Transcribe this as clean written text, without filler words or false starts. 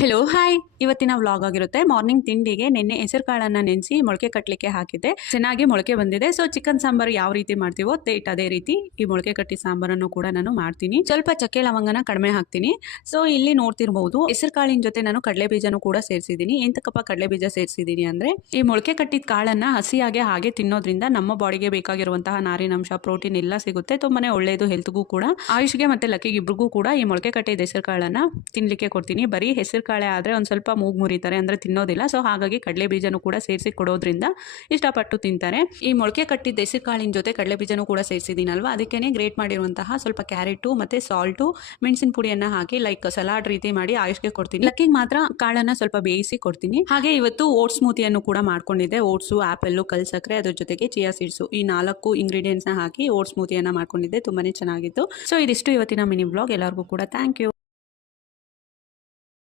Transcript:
Hello hi ಇವತ್ತಿನ vlog ಆಗಿರುತ್ತೆ. Morning ತಿಂಡಿಗೆ ನಿನ್ನೆ ಹೆಸರು ಕಾಳನ್ನ ನೆನೆಸಿ ಮೊಳಕೆ ಕಟ್ಟಲಿಕ್ಕೆ ಹಾಕಿದ್ದೆ. ಚೆನ್ನಾಗಿ ಮೊಳಕೆ ಬಂದಿದೆ. ಸೊ ಚಿಕನ್ ಸಾಂಬಾರು ಯಾವ ರೀತಿ ಮಾಡ್ತೀವೋ ಅದೇ ರೀತಿ ಈ ಮೊಳಕೆ ಕಟ್ಟಿ ಸಾಂಬಾರನ್ನು ಕೂಡ ನಾನು ಮಾಡ್ತೀನಿ. ಸ್ವಲ್ಪ ಚಕ್ಕೆ ಲವಂಗನ ಕಡಿಮೆ ಹಾಕ್ತೀನಿ. ಸೊ ಇಲ್ಲಿ ನೋಡ್ತಿರ್ಬಹುದು ಹೆಸರು ಕಾಳಿನ ಜೊತೆ ನಾನು ಕಡಲೆ ಬೀಜನೂ ಕೂಡ ಸೇರಿಸಿದ್ದೀನಿ. ಎಂತಕ್ಕಪ್ಪ ಕಡಲೆ ಬೀಜ ಸೇರಿಸಿದ್ದೀನಿ ಅಂದ್ರೆ ಈ ಮೊಳಕೆ ಕಟ್ಟಿದ ಕಾಳನ್ನ ಹಸಿಯಾಗೆ ಹಾಗೆ ತಿನ್ನೋದ್ರಿಂದ ನಮ್ಮ ಬಾಡಿಗೆ ಬೇಕಾಗಿರುವಂತಹ ನಾರಿನಾಂಶ ಪ್ರೋಟೀನ್ ಎಲ್ಲ ಸಿಗುತ್ತೆ. ತುಂಬಾನೇ ಒಳ್ಳೆಯದು ಹೆಲ್ತ್ಗೂ ಕೂಡ. ಆಯುಷ್ಗೆ ಮತ್ತೆ ಲಕ್ಕಿಗೆ ಇಬ್ರಿಗೂ ಕೂಡ ಈ ಮೊಳಕೆ ಕಟ್ಟಿದ ಹೆಸರು ಕಾಳನ್ನ ತಿನ್ಲಿಕ್ಕೆ ಕೊಡ್ತೀನಿ. ಬರೀ ಹೆಸರು ಕಾಳೆ ಆದರೆ ಒಂದು ಸ್ವಲ್ಪ ಮೂಗು ಮುರಿತಾರೆ, ಅಂದರೆ ತಿನ್ನೋದಿಲ್ಲ. ಸೊ ಹಾಗಾಗಿ ಕಡಲೆ ಬೀಜನೂ ಕೂಡ ಸೇರಿಸಿ ಕೊಡೋದ್ರಿಂದ ಇಷ್ಟಪಟ್ಟು ತಿಂತಾರೆ. ಈ ಮೊಳಕೆ ಕಟ್ಟಿದ್ದ ಹೆಸರು ಕಾಳಿನ ಜೊತೆ ಕಡಲೆ ಬೀಜನೂ ಕೂಡ ಸೇರಿಸಿದ್ದೀನಲ್ವ, ಅದಕ್ಕೇನೆ ಗ್ರೇಟ್ ಮಾಡಿರುವಂತಹ ಸ್ವಲ್ಪ ಕ್ಯಾರೆಟು ಮತ್ತು ಸಾಲ್ಟು, ಮೆಣಸಿನ ಪುಡಿಯನ್ನು ಹಾಕಿ ಲೈಕ್ ಸಲಾಡ್ ರೀತಿ ಮಾಡಿ ಆಯುಷ್ಗೆ ಕೊಡ್ತೀನಿ. ಲಕ್ಕಿಗೆ ಮಾತ್ರ ಕಾಳನ್ನು ಸ್ವಲ್ಪ ಬೇಯಿಸಿ ಕೊಡ್ತೀನಿ. ಹಾಗೆ ಇವತ್ತು ಓಟ್ಸ್ ಸ್ಮೂತಿಯನ್ನು ಕೂಡ ಮಾಡ್ಕೊಂಡಿದ್ದೆ. ಓಟ್ಸು, ಆ್ಯಪಲ್ಲು, ಕಲ್ ಸಕ್ಕರೆ, ಅದ್ರ ಜೊತೆಗೆ ಚಿಯಾ ಸೀಡ್ಸು, ಈ 4 ಇಂಗ್ರೀಡಿಯೆಂಟ್ಸ್ನ ಹಾಕಿ ಓಟ್ಸ್ ಸ್ಮೂತಿಯನ್ನು ಮಾಡ್ಕೊಂಡಿದ್ದೆ. ತುಂಬಾನೇ ಚೆನ್ನಾಗಿತ್ತು. ಸೊ ಇದಿಷ್ಟು ಇವತ್ತಿನ ಮಿನಿ ಬ್ಲಾಗ್. ಎಲ್ಲರಿಗೂ ಕೂಡ ಥ್ಯಾಂಕ್ ಯು.